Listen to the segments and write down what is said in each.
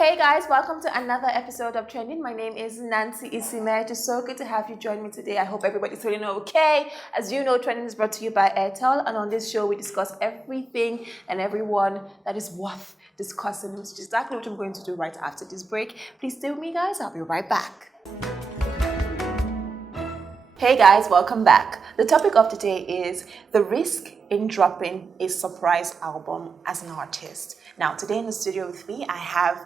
Hey guys, welcome to another episode of Trending. My name is Nancy Isime. It is so good to have you join me today. I hope everybody's feeling okay. As you know, Trending is brought to you by Airtel, and on this show we discuss everything and everyone that is worth discussing, which is exactly what I'm going to do right after this break. Please stay with me, guys. I'll be right back. Hey guys, welcome back. The topic of today is the risk in dropping a surprise album as an artist. Now, today in the studio with me, I have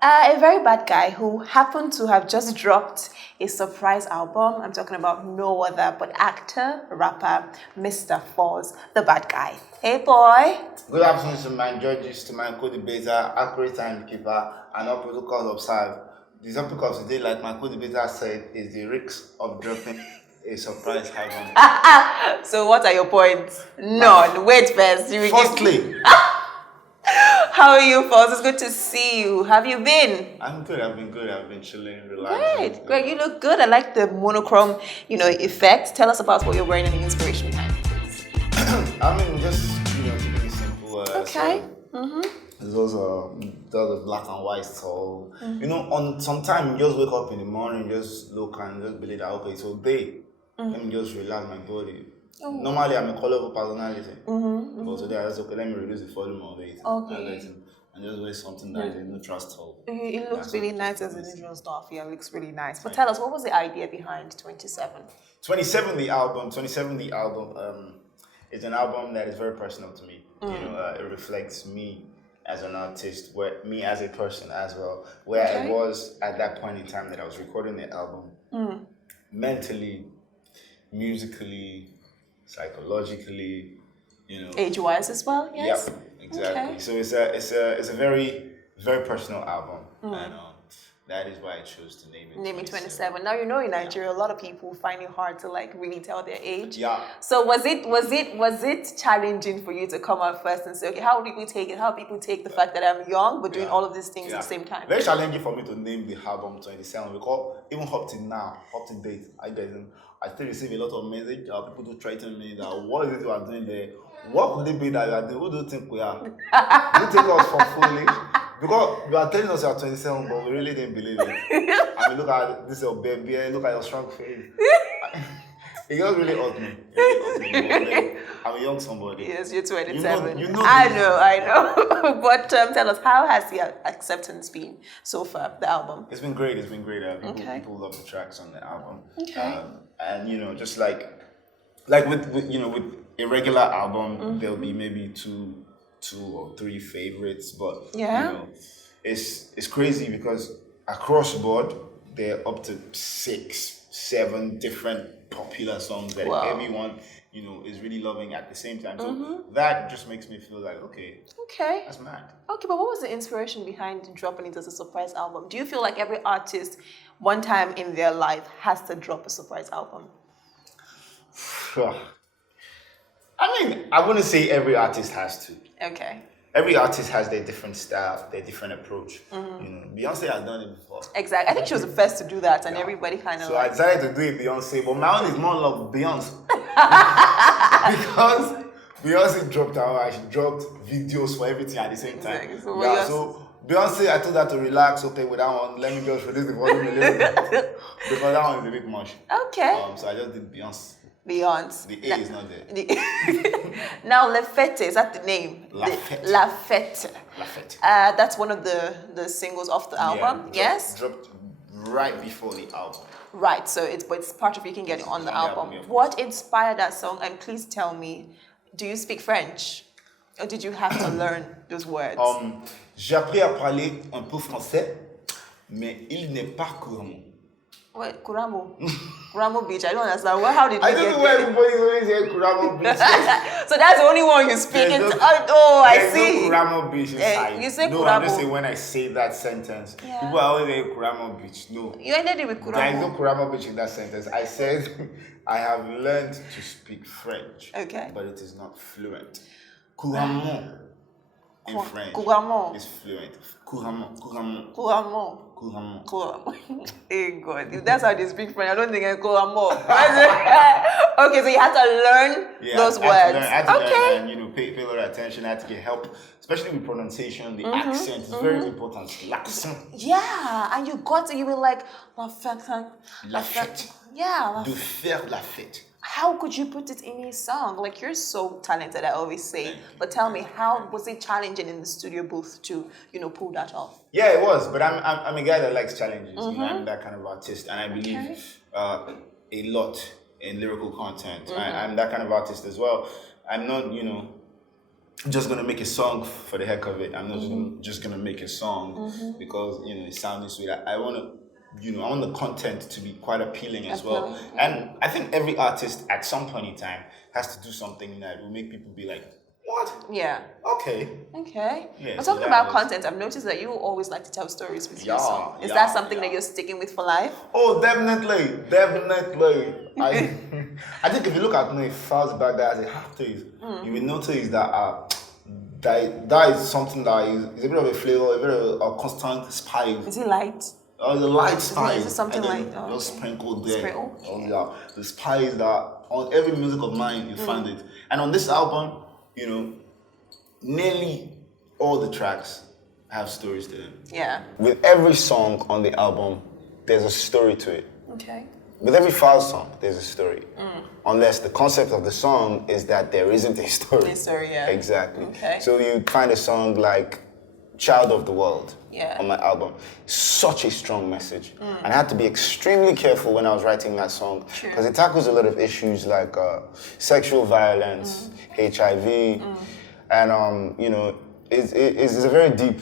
a very bad guy who happened to have just dropped a surprise album. I'm talking about no other but actor, rapper, Mr. FALZ, the bad guy. Hey boy. Good afternoon to my judges, to my co-debater, accurate timekeeper, and all protocols observed. The topic of today, like my co-debater said, is the risk of dropping a surprise album. So what are your points? None. Wait first. Firstly, how are you, FALZ? It's good to see you. Have you been? I'm good. I've been good. I've been chilling, relaxing. Great. You look good. I like the monochrome, effect. Tell us about what you're wearing and the inspiration behind it, please. I mean, just keeping it simple. Okay. Those are black and white. So on sometime you just wake up in the morning, just look and just believe that okay, it's all day. Let me just relax my body. Normally, I'm a colorful personality. But today, I just okay. Let me reduce the volume of it. Okay. And just wear something that is neutral stuff. It looks really nice as a neutral stuff. Yeah, it looks really nice. But tell us, what was the idea behind 27? 27, the album. Is an album that is very personal to me. It reflects me as an artist, me as a person as well. Where I was at that point in time that I was recording the album, mentally, musically, psychologically, Age-wise as well, yes? Yep, exactly. Okay. So it's a very, very personal album, and that is why I chose to name it 27. Now in Nigeria, a lot of people find it hard to really tell their age. Yeah. So was it challenging for you to come out first and say, okay, how do people take it? How do people take the fact that I'm young but doing all of these things at the same time? Very challenging for me to name the album 27 because even up to date, I still receive a lot of messages. People do threaten me that what is it you are doing there? What could it be that you are doing? Who do you think we are? Do you take us for foolish? Because you are telling us you are 27, but we really didn't believe it. I mean, look at this your baby, look at your strong face. It just really hurt me. I'm a young somebody. Yes, you're 27. You know I know. But tell us, how has the acceptance been so far, the album? It's been great. People love the tracks on the album. Okay. And just like with a regular album, there'll be maybe two or three favorites, but it's crazy because across board there are up to 6, 7 different popular songs that everyone is really loving at the same time. So that just makes me feel like okay, that's mad. Okay, but what was the inspiration behind dropping it as a surprise album? Do you feel like every artist one time in their life has to drop a surprise album? I mean, I wouldn't say every artist has to. Okay. Every artist has their different style, their different approach. Beyonce has done it before. Exactly. I think she was the first to do that, and everybody kind of. So I decided to do it Beyonce, but my own is more like Beyonce. Because Beyonce dropped she dropped videos for everything at the same time. Exactly. So Beyonce, I told her to relax. Okay, with that one, let me just reduce the volume a little bit because that one is a bit much. Okay. So I just did Beyonce. The A is not there. Now, La Fête, is that the name? La Fête. La Fête. La Fête. That's one of the singles off the album, yes? Dropped right before the album. Right, so it's part of you can get it on the album. What inspired that song? And please tell me, do you speak French? Or did you have to learn those words? J'ai appris à parler un peu français, mais il n'est pas couramment. Wait, Kuramo. Kuramo Beach. I don't understand. How did you get I don't know why everybody's always saying Kuramo Beach. So that's the only one you speak. I see. No Kuramo Beach inside. You say no, Kuramo. I'm just saying when I say that sentence, people are always saying Kuramo Beach. No. You ended it with Kuramo. There is no Kuramo Beach in that sentence. I said I have learned to speak French. Okay. But it is not fluent. Couramment in French Couramment is fluent. Couramment. Hey God, if that's how they speak French, I don't think I couramment. Okay, so you had to learn those words. I had to learn and pay a lot of attention. I had to get help, especially with pronunciation. The accent is very important. L'accent. Yeah, and you were like la fête. Yeah. De faire la fête. How could you put it in a song? Like, you're so talented, I always say. But tell me, how was it challenging in the studio booth to, pull that off? Yeah, it was. But I'm a guy that likes challenges. I'm that kind of artist, and I believe a lot in lyrical content. I'm that kind of artist as well. I'm not, just gonna make a song for the heck of it. I'm not just gonna make a song because it sounds sweet. I want the content to be quite appealing as well. And I think every artist at some point in time has to do something that will make people be like, what? Yeah. Okay. Yeah, but talking about content, I've noticed that you always like to tell stories with your song. Is that something that you're sticking with for life? Oh, definitely. I think if you look at me, FALZ back there as a HipTv, you will notice that that is something that is a bit of a flavor, a bit of a constant spice. Is it light? The light spice. Is it something like just sprinkled there? Okay. The spice that on every music of mine you find it. And on this album, nearly all the tracks have stories to them. Yeah. With every song on the album, there's a story to it. Okay. With every FALZ song, there's a story. Unless the concept of the song is that there isn't a story. Yeah. Exactly. Okay. So you find a song like Child of the World on my album. Such a strong message. And I had to be extremely careful when I was writing that song because it tackles a lot of issues like sexual violence, HIV, and it's a very deep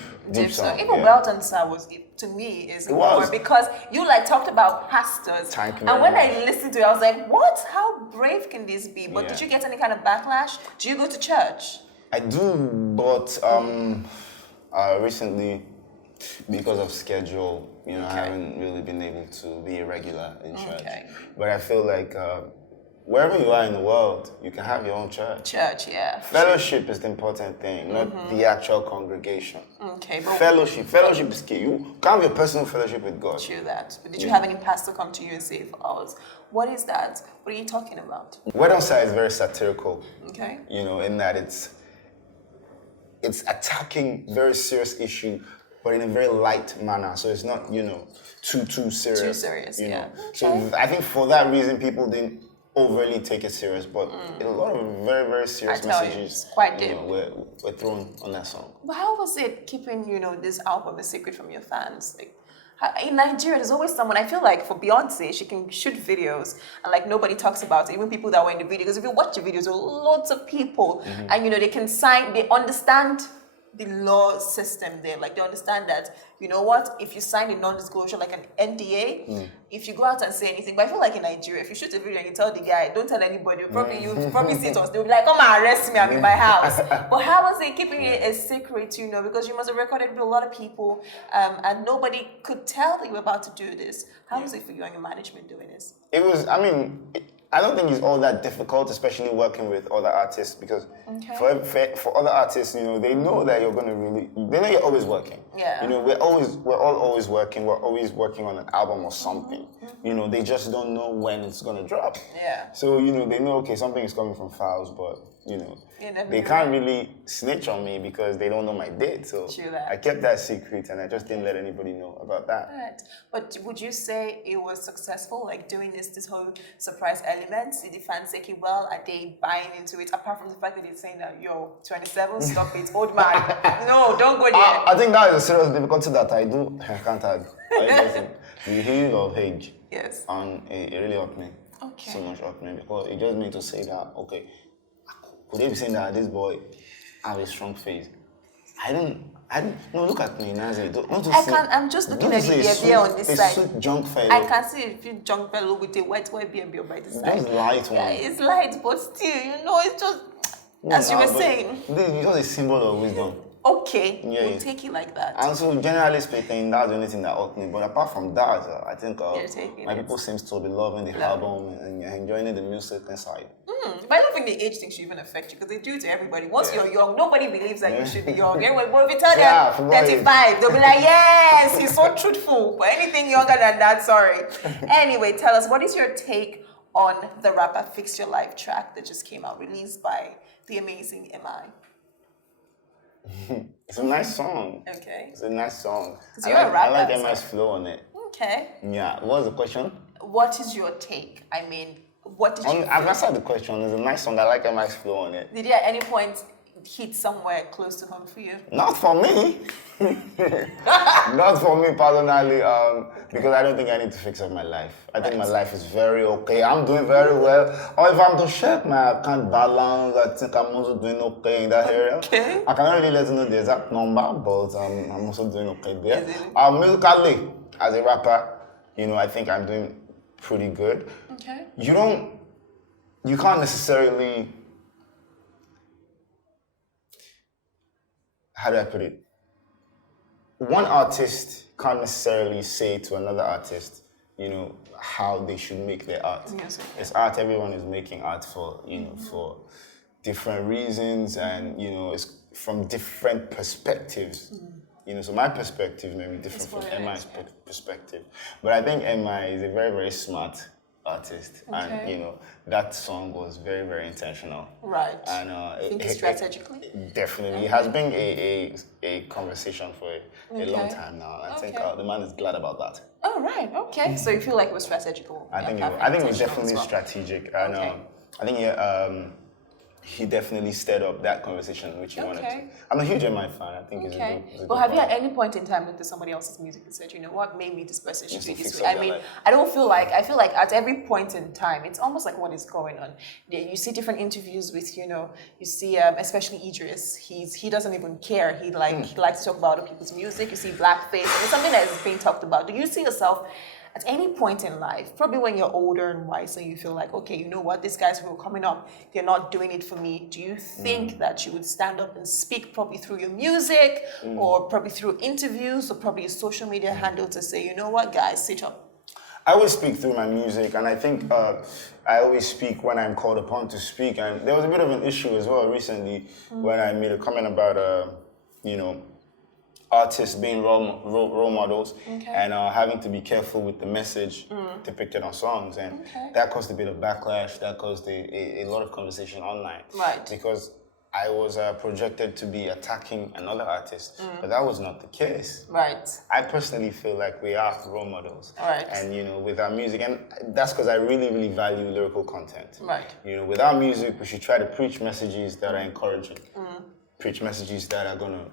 song. Even Well Done Sir was, to me, is more because you talked about pastors. And when I listened to it, I was like, what? How brave can this be? But did you get any kind of backlash? Do you go to church? I do, but recently, because of schedule, I haven't really been able to be a regular in church. But I feel like wherever you are in the world, you can have your own church. Fellowship is the important thing, not the actual congregation. Okay, but fellowship is key. You can't have your personal fellowship with God. True that. But did you have any pastor come to you and say, what is that? What are you talking about? What I'm saying is very satirical. Okay. In that it's attacking very serious issue, but in a very light manner. So it's not, too serious. Too serious, yeah. So I think for that reason, people didn't overly take it serious, but a lot of very, very serious messages quite deep. Were thrown on that song. But how was it keeping, this album a secret from your fans? In Nigeria, there's always someone, I feel like for Beyonce, she can shoot videos and nobody talks about it, even people that were in the video. Because if you watch the videos, there are lots of people and they can sign, they understand the law system there. They understand that, if you sign a non-disclosure, like an NDA, if you go out and say anything, but I feel like in Nigeria, if you shoot a video and you tell the guy, don't tell anybody, you'll probably see it on, they'll be like, come and arrest me, I'm in my house. But how was it keeping it a secret, because you must have recorded with a lot of people and nobody could tell that you were about to do this. How was it for you and your management doing this? It was, I don't think it's all that difficult, especially working with other artists, because for other artists, they know that you're going to they know you're always working. Yeah. We're all always working. We're always working on an album or something. They just don't know when it's going to drop. Yeah. So, they know, okay, something is coming from FALZ, but, they can't really snitch on me because they don't know my date. So I kept that secret and I just didn't let anybody know about that. Right. But would you say it was successful, doing this whole surprise element? Did the fans say, well, are they buying into it? Apart from the fact that they're saying that, 27, stop it, old man. No, don't go there. I think that is a serious difficulty that I can't add. The healing of age. Yes. And it really hurt me. Okay. So much hurt me because it just made to say that, okay, could they be saying that this boy has a strong face? No, look at me, Nazi. I'm just looking at the beer on this side. Sweet junk fellow. I can see a few junk fellow with a white beer by the side. Just light one. Yeah, it's light, but still, it's just, as you were saying. This is just a symbol of wisdom. Okay, we'll take it like that. And so, generally speaking, that's the only thing that hurt me. But apart from that, I think my people seem to be loving the album and enjoying the music inside. But I don't think the age thing should even affect you because they do it to everybody. Once you're young, nobody believes that you should be young. Everyone, well, if you tell them 35, they'll be like, yes, he's so truthful. But anything younger than that, sorry. Anyway, tell us, what is your take on the rapper Fix Your Life track that just came out, released by the amazing MI? It's a nice song. Okay. It's a nice song. I like MI's flow on it. Okay. Yeah. What was the question? What is your take? I mean, what did you I've answered the question. It's a nice song. I like MI's flow on it. Did you at any point hit somewhere close to home for you? Not for me. Not for me personally, because I don't think I need to fix up my life. I think my life is very okay. I'm doing very well. Or if I'm to check my account balance, I think I'm also doing okay in that area. Okay. I cannot really let you know the exact number, but I'm also doing okay there. Musically, as a rapper, I think I'm doing pretty good. Okay. You can't necessarily, how do I put it? One artist can't necessarily say to another artist, how they should make their art. Yes, okay. It's art. Everyone is making art for, for different reasons, and it's from different perspectives. So my perspective may be different from MI's perspective, but I think MI is a very, very smart artist, and that song was very, very intentional. Right. And think strategically. Definitely, it has been a conversation for a long time now. I think the man is glad about that. Oh right, okay. So you feel like it was strategical? I think it was definitely strategic, and I think he definitely stirred up that conversation which he wanted to. I'm a huge MI fan. I think he's a good But have you at any point in time looked at somebody else's music and said, what made me this person should be this way? I mean, I feel like at every point in time, it's almost like what is going on. You see different interviews with, you see, especially Idris, he doesn't even care. He likes to talk about other people's music. You see blackface, and it's something that is being talked about. Do you see yourself at any point in life, probably when you're older and wiser, you feel like, okay, you know what, these guys who are coming up, they're not doing it for me. Do you think that you would stand up and speak probably through your music or probably through interviews or probably a social media handle to say, you know what, guys, sit up? I always speak through my music, and I think I always speak when I'm called upon to speak. And there was a bit of an issue as well recently when I made a comment about, artists being role models and having to be careful with the message depicted on songs, and that caused a bit of backlash. That caused a lot of conversation online, right? Because I was projected to be attacking another artist, but that was not the case. Right. I personally feel like we are role models, right? And with our music, and that's because I really, really value lyrical content. Right. With our music, we should try to preach messages that are encouraging. Preach messages that are going to,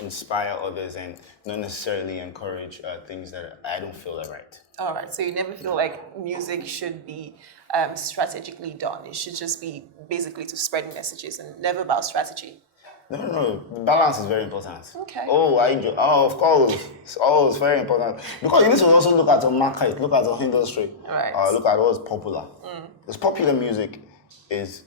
inspire others and not necessarily encourage things that I don't feel are right. All right. So you never feel like music should be strategically done. It should just be basically to spread messages and never about strategy. No. The balance is very important. Okay. Of course. It's very important. Because you need to also look at the market, look at the industry. Right. Look at what's popular. Because popular music is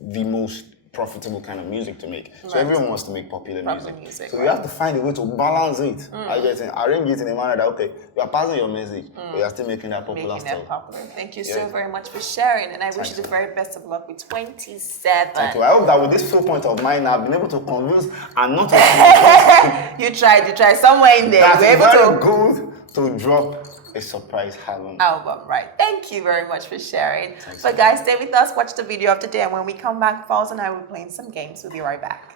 the most profitable kind of music to make. So everyone wants to make popular music. So you have to find a way to balance it. Arrange it in a manner that, okay, you are passing your message, but you are still making that popular stuff. Thank you so very much for sharing, and I wish you the very best of luck with 27. Thank you. I hope that with this few point of mine, I've been able to convince and not to You tried somewhere in there. That's very good to drop a surprise album, right? Thank you very much for sharing. But guys, stay with us, watch the video of today, and when we come back, FALZ and I will be playing some games. We'll be right back.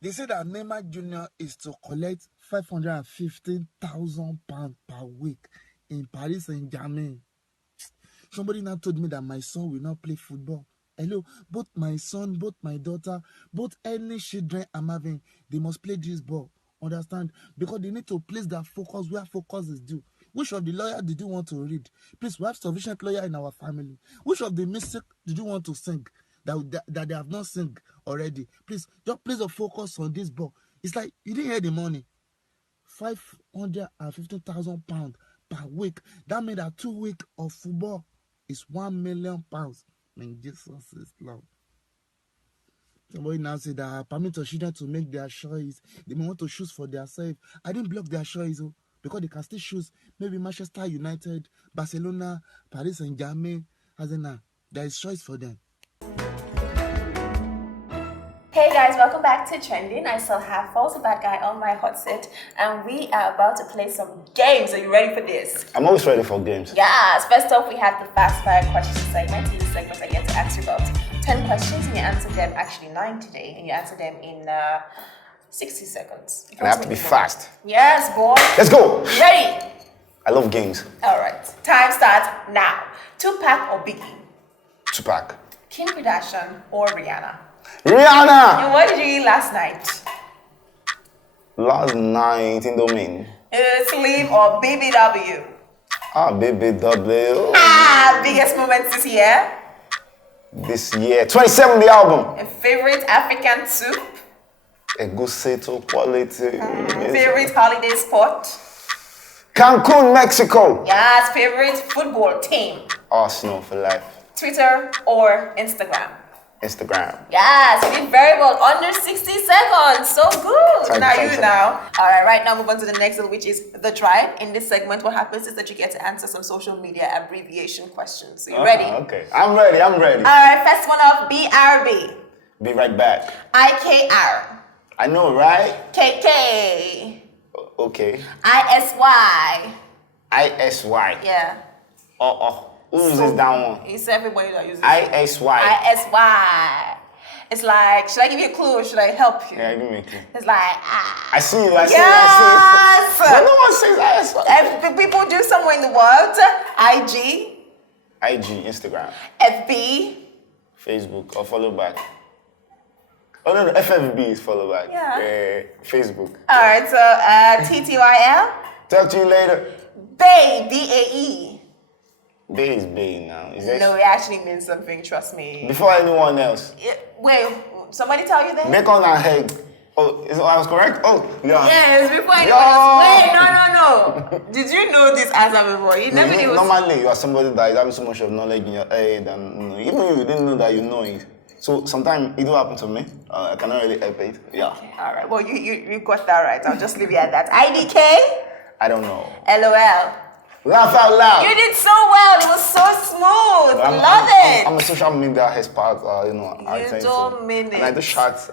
They say that Neymar Jr. is to collect £515,000 per week in Paris Saint-Germain. Somebody now told me that my son will not play football. Hello, both my son, both my daughter, both any children I'm having, they must play this ball. Understand? Because they need to place their focus where focus is due. Which of the lawyer did you want to read? Please, we have sufficient lawyer in our family. Which of the music did you want to sing that they have not sing already? Please, just place your focus on this ball. It's like you didn't hear the money. £550,000 per week. That means that 2 weeks of football is £1 million. I mean, Jesus is Lord. Somebody now said that permit your children to make their choice. They may want to choose for themselves. I didn't block their choice, oh, because they can still choose maybe Manchester United, Barcelona, Paris Saint-Germain. As in, there is choice for them. Hey guys, welcome back to Trending. I still have FALZ, the bad guy, on my hot seat, and we are about to play some games. Are you ready for this? I'm always ready for games. Yes. First off, we have the fast fire questions segment. In this segment, I get to ask you about 10 questions, and you answer them, actually 9 today, and you answer them in 60 seconds. And I have to be fast. Yes, boy. Let's go. Ready? I love games. All right. Time starts now. Tupac or Biggie? Tupac. Kim Kardashian or Rihanna? Rihanna! And what did you eat last night? Last night in Domain. Slim or BBW? BBW. Biggest moments this year? This year. 27, the album. A favorite African soup? Egusi quality. Favorite holiday sport? Cancun, Mexico. Yes, favorite football team? Arsenal for life. Twitter or Instagram? Instagram. Yes, you did very well. Under 60 seconds. So good. Thank you. Now. All right, right now move on to the next one, which is the tribe. In this segment, what happens is that you get to answer some social media abbreviation questions. So you ready? Okay. I'm ready. All right, first one up, BRB. Be right back. IKR. I know, right? KK. Okay. ISY. ISY. Yeah. Who uses that one? It's everybody that uses ISY. ISY. It's like, should I give you a clue or should I help you? Yeah, give me a clue. It's like, I see you. I see yes! you. But no one says ISY. If people do somewhere in the world. IG. Instagram. FB. Facebook. Or follow back. Oh no, FFB is follow back. Yeah. Facebook. All right, so TTYL. Talk to you later. Bay, BAE. Bay is Bay now. Is that No, it actually means something, trust me. before anyone else? Wait, somebody tell you that? Bacon and egg. Oh, I was correct? Oh, yeah. Yes, before anyone else. Wait, no. Did you know this answer before? You never knew. Normally, you are somebody that is having so much of knowledge in your head, and even if you didn't know that you know it. So sometimes it don't happen to me. I cannot really help it. Yeah. Okay, all right. Well, you got that right. I'll just leave you at that. IDK? I don't know. LOL. Laugh out loud. You did so well. It was so smooth. Love it. I'm a social media expert. You don't mean it. And I do chat.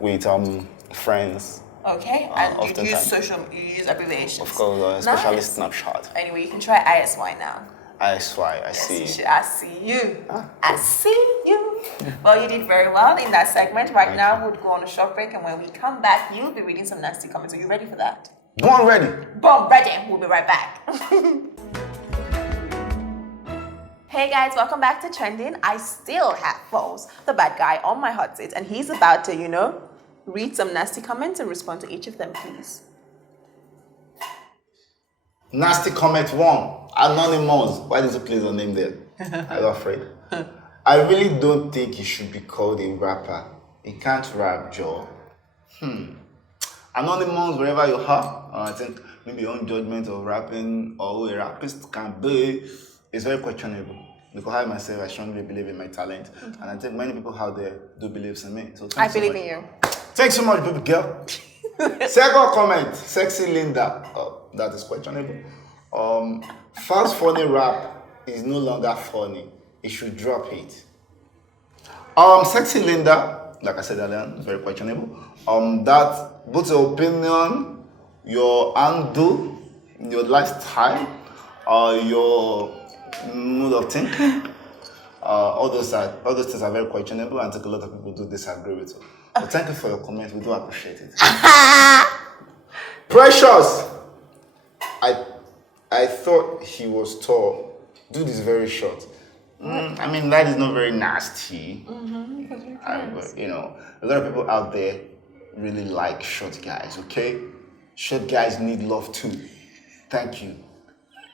With friends. Okay, and you use abbreviations. Of course, especially Snapchat. Anyway, you can try ISY now. ISY, I see. I see you. I see you. Well, you did very well in that segment. Right now, we'll go on a short break, and when we come back, you'll be reading some nasty comments. Are you ready for that? Born ready. Born ready. We'll be right back. Hey guys, welcome back to Trending. I still have FALZ, the bad guy, on my hot seat, and he's about to, read some nasty comments and respond to each of them, please. Nasty comment 1. Anonymous. Why did you place your name there? I'm afraid. I really don't think he should be called a rapper. He can't rap, Joe. Anonymous, wherever you are, I think maybe your own judgment of rapping or who a rapist can be is very questionable. Because I myself, I strongly believe in my talent. Okay. And I think many people out there do believe in me. So I believe in you. Thanks so much, baby girl. Second comment, sexy Linda. That is questionable. FALZ funny rap is no longer funny. He should drop it. Sexy Linda, like I said earlier, very questionable. That both your opinion, your handle, your lifestyle, your mood of thinking, all those things are very questionable, and I think a lot of people do disagree with you. But thank you for your comment. We do appreciate it. Precious. I thought he was tall. Do this very short. I mean, that is not very nasty. But, a lot of people out there really like short guys, okay? Short guys need love too. Thank you.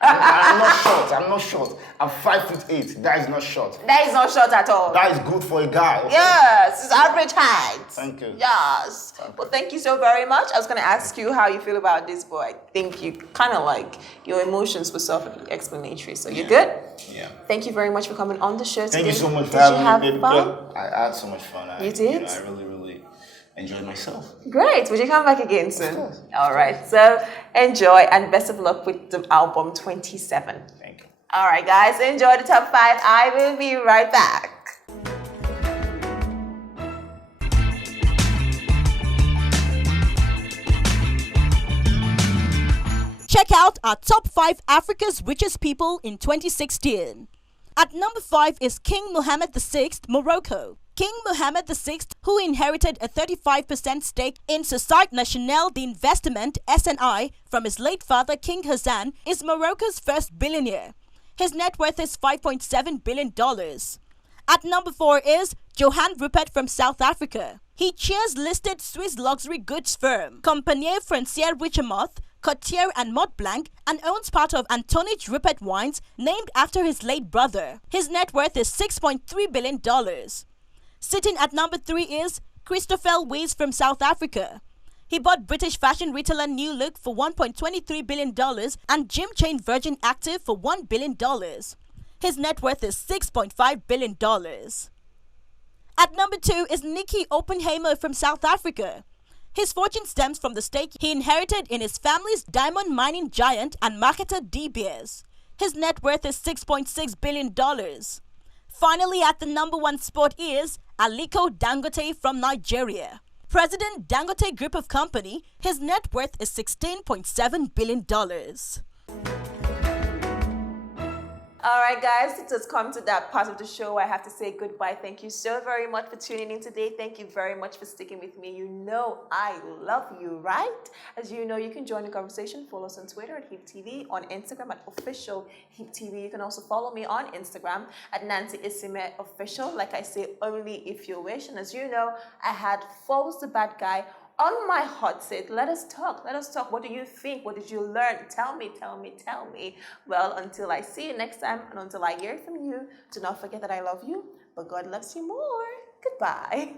I'm not short. I'm not short. I'm 5'8". That is not short. That is not short at all. That is good for a guy. Okay? Yes, it's average height. Thank you. Yes. Okay. Well, thank you so very much. I was going to ask you how you feel about this, but I think you kind of like your emotions were self-explanatory. So you're good? Yeah. Thank you very much for coming on the show today. Thank you so much for Did you having me, have baby. fun? I had so much fun. You did? I really enjoyed myself. Great. Would you come back again soon? Of course. All right. So enjoy and best of luck with the album 27. Thank you. All right, guys. Enjoy the top 5. I will be right back. Check out our top 5 Africa's richest people in 2016. At number 5 is King Mohammed VI, Morocco. King Mohammed VI, who inherited a 35% stake in Société Nationale d'Investissement (SNI) from his late father King Hassan, is Morocco's first billionaire. His net worth is $5.7 billion. At number 4 is Johan Rupert from South Africa. He chairs listed Swiss luxury goods firm Compagnie Française Richemont, Cotier and Montblanc, and owns part of Antonich Rupert Wines, named after his late brother. His net worth is $6.3 billion. Sitting at number 3 is Christopher Weiss from South Africa. He bought British fashion retailer New Look for $1.23 billion and gym chain Virgin Active for $1 billion. His net worth is $6.5 billion. At number 2 is Nicky Oppenheimer from South Africa. His fortune stems from the stake he inherited in his family's diamond mining giant and marketer De Beers. His net worth is $6.6 billion. Finally, at the number 1 spot is Aliko Dangote from Nigeria. President Dangote Group of Company, his net worth is $16.7 billion. All right, guys, it has come to that part of the show where I have to say goodbye. Thank you so very much for tuning in today. Thank you very much for sticking with me. You know I love you, right? As you know, you can join the conversation. Follow us on Twitter at HipTv, on Instagram at official HipTv. You can also follow me on Instagram at Nancy Isime Official. Like I say, only if you wish. And as you know, I had FALZ the Bad Guy on my hot seat. Let us talk. Let us talk. What do you think? What did you learn? Tell me. Well, until I see you next time and until I hear from you, do not forget that I love you, but God loves you more. Goodbye.